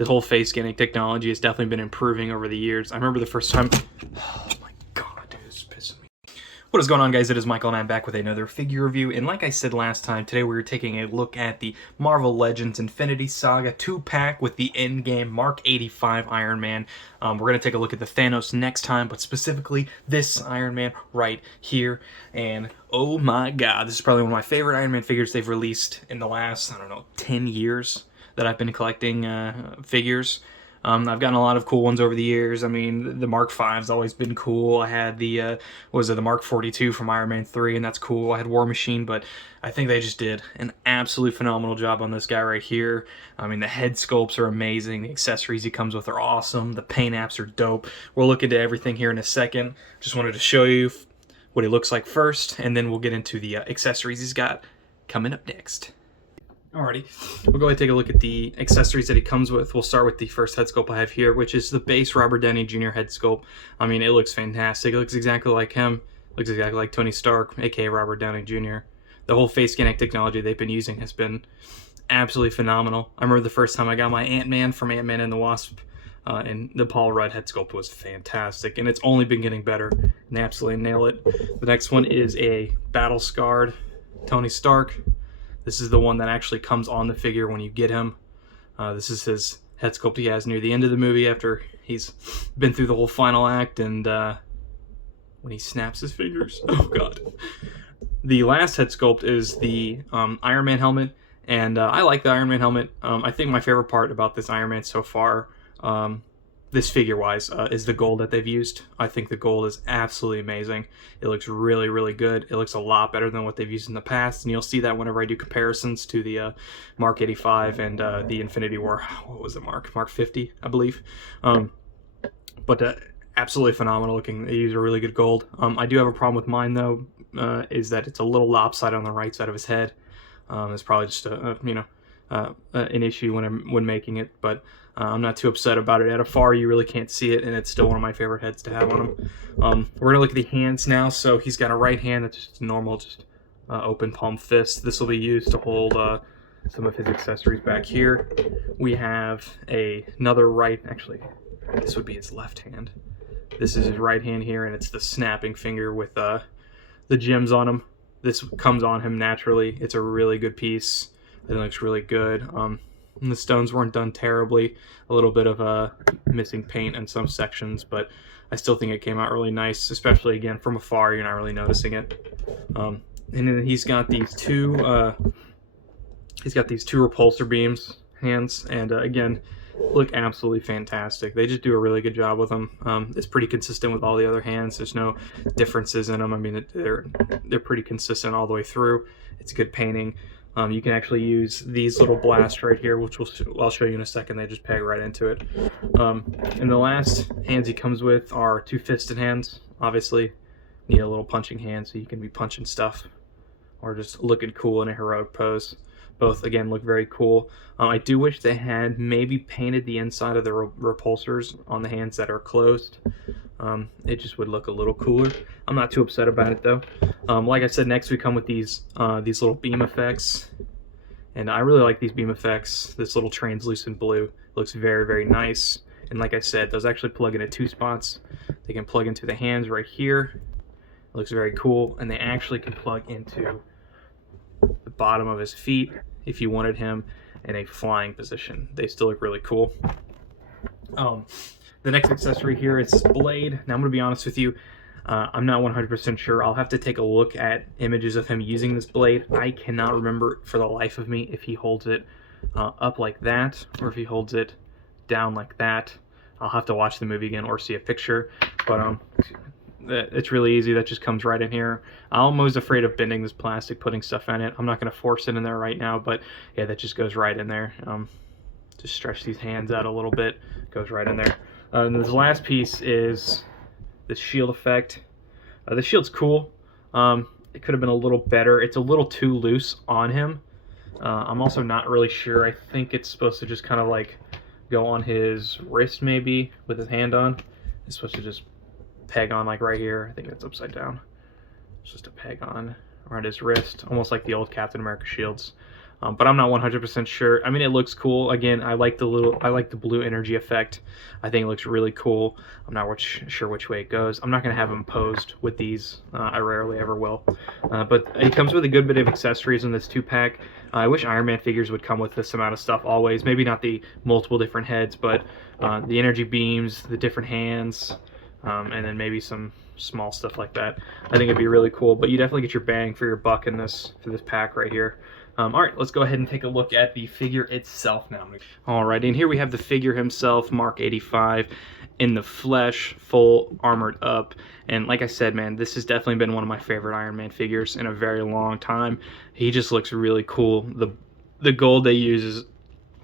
the whole face scanning technology has definitely been improving over the years. I remember the first time. Oh my god, dude, this is pissing me. What is going on, guys? It is Michael, and I'm back with another figure review. And like I said last time, today we were taking a look at the Marvel Legends Infinity Saga 2-pack with the Endgame Mark 85 Iron Man. We're going to take a look at the Thanos next time, but specifically this Iron Man right here. And oh my god, this is probably one of my favorite Iron Man figures they've released in the last, I don't know, 10 years that I've been collecting figures. I've gotten a lot of cool ones over the years. I mean, the Mark V's always been cool. I had the, the Mark 42 from Iron Man 3, and that's cool. I had War Machine, but I think they just did an absolutely phenomenal job on this guy right here. I mean, the head sculpts are amazing. The accessories he comes with are awesome. The paint apps are dope. We'll look into everything here in a second. Just wanted to show you what he looks like first, and then we'll get into the accessories he's got coming up next. Alrighty, we'll go ahead and take a look at the accessories that he comes with. We'll start with the first head sculpt I have here, which is the base Robert Downey Jr. head sculpt. I mean, it looks fantastic. It looks exactly like him. It looks exactly like Tony Stark, aka Robert Downey Jr. The whole face scanning technology they've been using has been absolutely phenomenal. I remember the first time I got my Ant-Man from Ant-Man and the Wasp, and the Paul Rudd head sculpt was fantastic, and it's only been getting better, and they absolutely nail it. The next one is a battle-scarred Tony Stark. This is the one that actually comes on the figure when you get him. This is his head sculpt he has near the end of the movie after he's been through the whole final act, and when he snaps his fingers. Oh god. The last head sculpt is the Iron Man helmet, and I like the Iron Man helmet. I think my favorite part about this Iron Man so far, this figure-wise, is the gold that they've used. I think the gold is absolutely amazing. It looks really, really good. It looks a lot better than what they've used in the past, and you'll see that whenever I do comparisons to the Mark 85 and the Infinity War. What was it, Mark 50, I believe. But absolutely phenomenal looking. They use a really good gold. I do have a problem with mine, though, is that it's a little lopsided on the right side of his head. It's probably just an issue when making it, but I'm not too upset about it. At afar, you really can't see it, and it's still one of my favorite heads to have on him. We're gonna look at the hands now. So he's got a right hand that's just normal, just open palm fist. This will be used to hold some of his accessories back here. We have another right. Actually, this would be his left hand. This is his right hand here, and it's the snapping finger with the gems on him. This comes on him naturally. It's a really good piece. It looks really good. And the stones weren't done terribly. A little bit of missing paint in some sections, but I still think it came out really nice, especially, again, from afar, you're not really noticing it. And then he's got these two repulsor beams hands, and again, look absolutely fantastic. They just do a really good job with them. It's pretty consistent with all the other hands. There's no differences in them. I mean, they're pretty consistent all the way through. It's good painting. You can actually use these little blasts right here, which I'll show you in a second. They just peg right into it. And the last hands he comes with are two-fisted hands. Obviously, need a little punching hand so you can be punching stuff or just looking cool in a heroic pose. Both, again, look very cool. I do wish they had maybe painted the inside of the repulsors on the hands that are closed. It just would look a little cooler. I'm not too upset about it, though. Like I said, next we come with these little beam effects. And I really like these beam effects. This little translucent blue looks very, very nice. And like I said, those actually plug into two spots. They can plug into the hands right here. It looks very cool. And they actually can plug into the bottom of his feet if you wanted him in a flying position. They still look really cool. The next accessory here is this blade. Now I'm going to be honest with you, I'm not 100% sure. I'll have to take a look at images of him using this blade. I cannot remember for the life of me if he holds it up like that or if he holds it down like that. I'll have to watch the movie again or see a picture, but it's really easy. That just comes right in here. I'm almost afraid of bending this plastic, putting stuff in it. I'm not going to force it in there right now, but yeah, that just goes right in there. Just stretch these hands out a little bit, goes right in there. And this last piece is this shield effect. The shield's cool. It could have been a little better. It's a little too loose on him. I'm also not really sure. I think it's supposed to just kind of like go on his wrist maybe with his hand on. It's supposed to just peg on like right here. I think it's upside down. It's just a peg on around his wrist, almost like the old Captain America shields. but I'm not 100% sure. I mean, it looks cool. Again, I like the blue energy effect. I think it looks really cool. I'm not sure which way it goes. I'm not going to have them posed with these. I rarely ever will. But it comes with a good bit of accessories in this 2-pack. I wish Iron Man figures would come with this amount of stuff always. Maybe not the multiple different heads, but the energy beams, the different hands, and then maybe some small stuff like that. I think it'd be really cool. But you definitely get your bang for your buck in this pack right here. All right, let's go ahead and take a look at the figure itself now. All right, and here we have the figure himself, Mark 85, in the flesh, full armored up. And like I said, man, this has definitely been one of my favorite Iron Man figures in a very long time. He just looks really cool. The gold they use is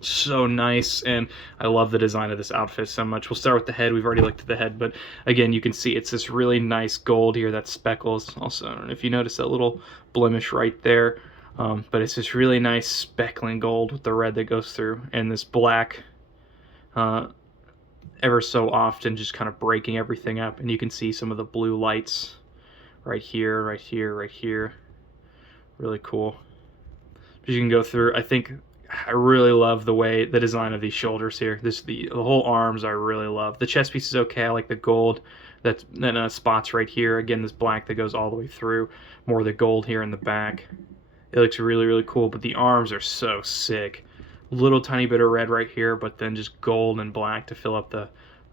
so nice, and I love the design of this outfit so much. We'll start with the head. We've already looked at the head, but again, you can see it's this really nice gold here that speckles. Also, I don't know if you notice that little blemish right there. But it's this really nice speckling gold with the red that goes through, and this black ever so often just kind of breaking everything up. And you can see some of the blue lights right here, right here, right here. Really cool. As you can go through, I really love the design of these shoulders here. The whole arms I really love. The chest piece is okay. I like the gold that spots right here. Again, this black that goes all the way through. More of the gold here in the back. It looks really, really cool, but the arms are so sick. Little tiny bit of red right here, but then just gold and black to fill up the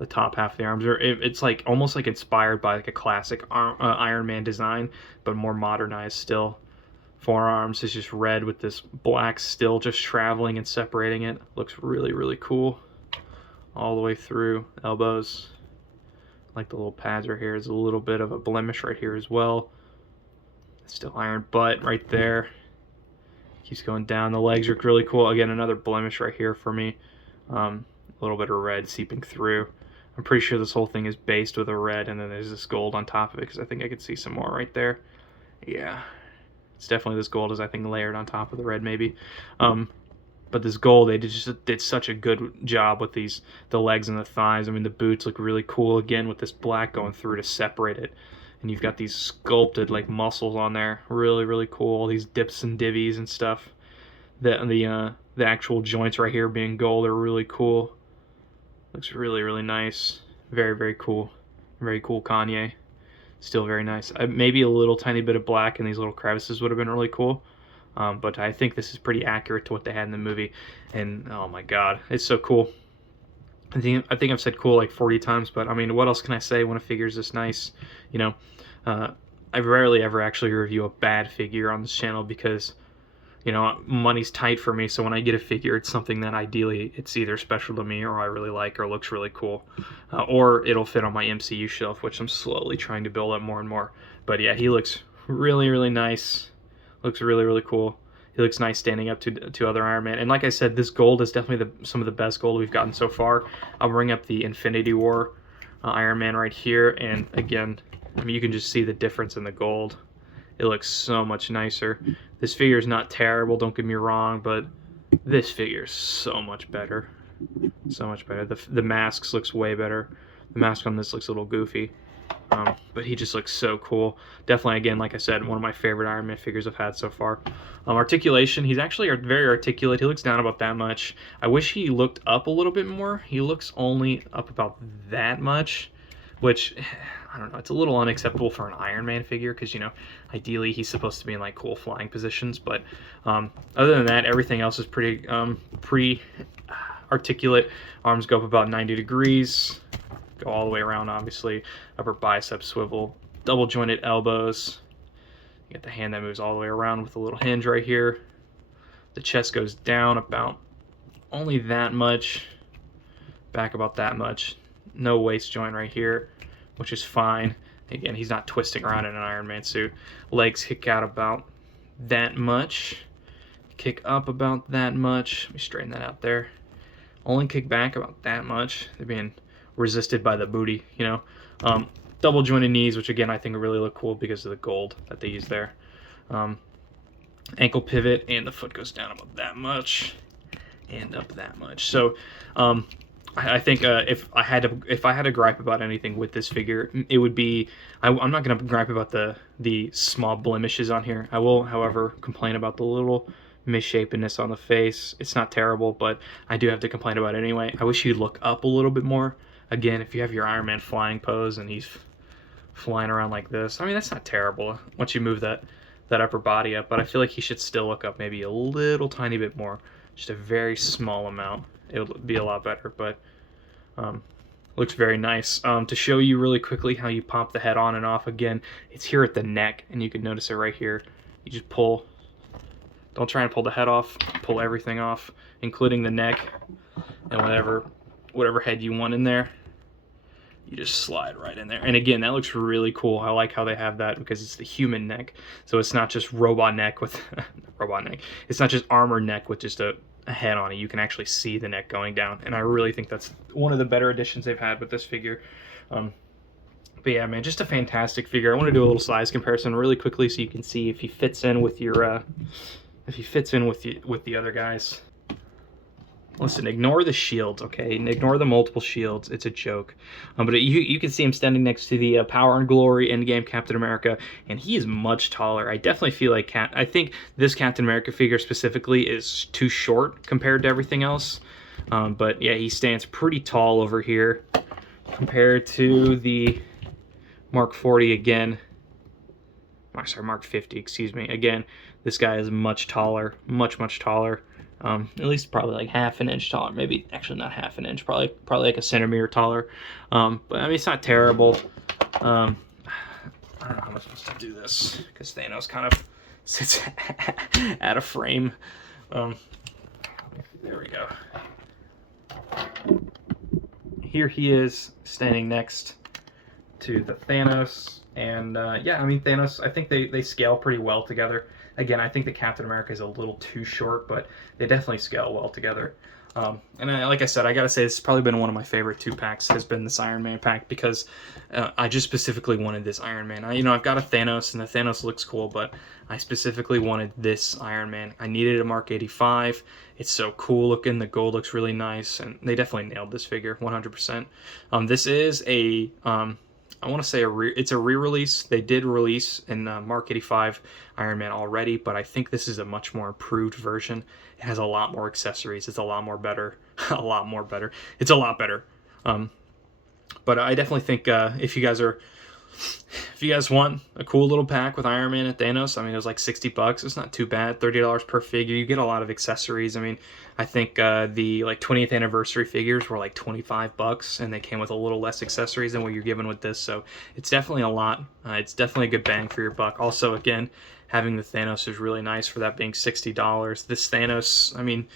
top half of the arms. It's like almost like inspired by like a classic Iron Man design, but more modernized still. Forearms is just red with this black still just traveling and separating it. Looks really, really cool. All the way through. Elbows. Like the little pads right here. There's a little bit of a blemish right here as well. Still iron butt right there. Keeps going down. The legs look really cool. Again, another blemish right here for me. A little bit of red seeping through. I'm pretty sure this whole thing is based with a red, and then there's this gold on top of it, because I think I could see some more right there. Yeah. It's definitely this gold is, I think, layered on top of the red, maybe. But this gold, they just did such a good job with the legs and the thighs. I mean, the boots look really cool, again, with this black going through to separate it. And you've got these sculpted like muscles on there, really, really cool. All these dips and divvies and stuff. The actual joints right here being gold are really cool. Looks really, really nice. Very, very cool. Very cool Kanye. Still very nice. Maybe a little tiny bit of black in these little crevices would have been really cool. But I think this is pretty accurate to what they had in the movie. And oh my god, it's so cool. I think I've said cool like 40 times, but I mean, what else can I say when a figure's this nice? You know, I rarely ever actually review a bad figure on this channel because, you know, money's tight for me. So when I get a figure, it's something that ideally it's either special to me or I really like or looks really cool, or it'll fit on my MCU shelf, which I'm slowly trying to build up more and more. But yeah, he looks really, really nice. Looks really, really cool. He looks nice standing up to other Iron Man. And like I said, this gold is definitely some of the best gold we've gotten so far. I'll bring up the Infinity War Iron Man right here. And again, I mean, you can just see the difference in the gold. It looks so much nicer. This figure is not terrible, don't get me wrong, but this figure is so much better. So much better. The masks looks way better. The mask on this looks a little goofy. But he just looks so cool. Definitely, again, like I said, one of my favorite Iron Man figures I've had so far. Articulation, he's actually very articulate. He looks down about that much. I wish he looked up a little bit more. He looks only up about that much, which, I don't know, it's a little unacceptable for an Iron Man figure because, you know, ideally he's supposed to be in, like, cool flying positions. But other than that, everything else is pretty articulate. Arms go up about 90 degrees. Go all the way around, obviously. Upper bicep swivel, double jointed elbows. You got the hand that moves all the way around with a little hinge right here. The chest goes down about only that much, back about that much. No waist joint right here, which is fine. Again, he's not twisting around in an Iron Man suit. Legs kick out about that much. Kick up about that much. Let me straighten that out there. Only kick back about that much. They're being resisted by the booty, you know. Double jointed knees, which again I think really look cool because of the gold that they use there. Ankle pivot, and the foot goes down about that much and up that much. So I think if I had to gripe about anything with this figure, it would be I'm not going to gripe about the small blemishes on here. I will, however, complain about the little misshapenness on the face. It's not terrible, but I do have to complain about it anyway. I wish he'd look up a little bit more. Again, if you have your Iron Man flying pose and he's flying around like this, I mean, that's not terrible once you move that upper body up, but I feel like he should still look up maybe a little tiny bit more, just a very small amount. It'll be a lot better, but looks very nice. To show you really quickly how you pop the head on and off, again, it's here at the neck, and you can notice it right here. You just pull. Don't try and pull the head off. Pull everything off, including the neck and whatever head you want in there. You just slide right in there. And again, that looks really cool. I like how they have that because it's the human neck. So it's not just robot neck with robot neck. It's not just armor neck with just a head on it. You can actually see the neck going down. And I really think that's one of the better additions they've had with this figure. But yeah, man, just a fantastic figure. I want to do a little size comparison really quickly so you can see if he fits in with your with the other guys. Listen, ignore the shields, okay? Ignore the multiple shields. It's a joke. But you can see him standing next to the Power and Glory Endgame Captain America, and he is much taller. I definitely feel like I think this Captain America figure specifically is too short compared to everything else. But yeah, he stands pretty tall over here compared to the Mark 40 again. Sorry, Mark 50, excuse me. Again, this guy is much taller, much taller. At least probably like half an inch taller. Maybe actually not half an inch. Probably like a centimeter taller. But I mean, it's not terrible. I don't know how I'm supposed to do this because Thanos kind of sits out of frame. There we go. Here he is standing next to the Thanos, and yeah, I mean, Thanos, I think they scale pretty well together. Again, I think the Captain America is a little too short, but they definitely scale well together. And like I said, I gotta say, this has probably been one of my favorite 2-packs, has been this Iron Man pack, because I just specifically wanted this Iron Man. I've got a Thanos, and the Thanos looks cool, but I specifically wanted this Iron Man. I needed a Mark 85. It's so cool looking. The gold looks really nice, and they definitely nailed this figure, 100%. This is a... I want to say it's a re-release. They did release in Mark 85 Iron Man already, but I think this is a much more improved version. It has a lot more accessories. It's a lot more better. A lot more better. It's a lot better. But I definitely think if you guys want a cool little pack with Iron Man and Thanos, I mean, it was like $60. It's not too bad. $30 per figure. You get a lot of accessories. I mean, I think the like 20th anniversary figures were like $25, and they came with a little less accessories than what you're given with this. So it's definitely a lot. It's definitely a good bang for your buck. Also, again, having the Thanos is really nice for that being $60. This Thanos, I mean,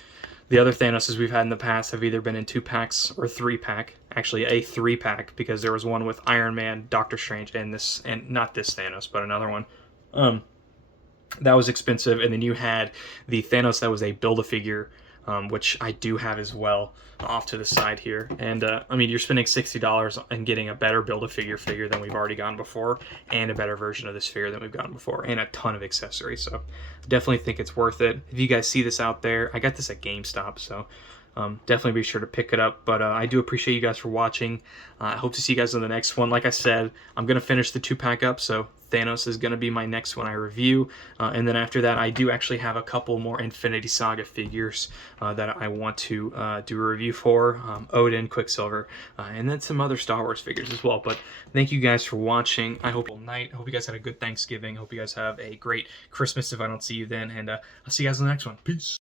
the other Thanoses we've had in the past have either been in 2-packs or 3-pack. Actually, a 3-pack, because there was one with Iron Man, Doctor Strange, and not this Thanos, but another one. That was expensive, and then you had the Thanos that was a Build-A-Figure, which I do have as well, off to the side here. And I mean, you're spending $60 and getting a better Build-A-Figure figure than we've already gotten before, and a better version of this figure than we've gotten before, and a ton of accessories. So definitely think it's worth it. If you guys see this out there, I got this at GameStop, so definitely be sure to pick it up. But I do appreciate you guys for watching. I hope to see you guys on the next one. Like I said, I'm going to finish the 2-pack up, so Thanos is going to be my next one I review. And then after that, I do actually have a couple more Infinity Saga figures that I want to do a review for. Odin, Quicksilver, and then some other Star Wars figures as well. But thank you guys for watching. I hope I hope you guys had a good Thanksgiving. I hope you guys have a great Christmas if I don't see you then. And I'll see you guys in the next one. Peace.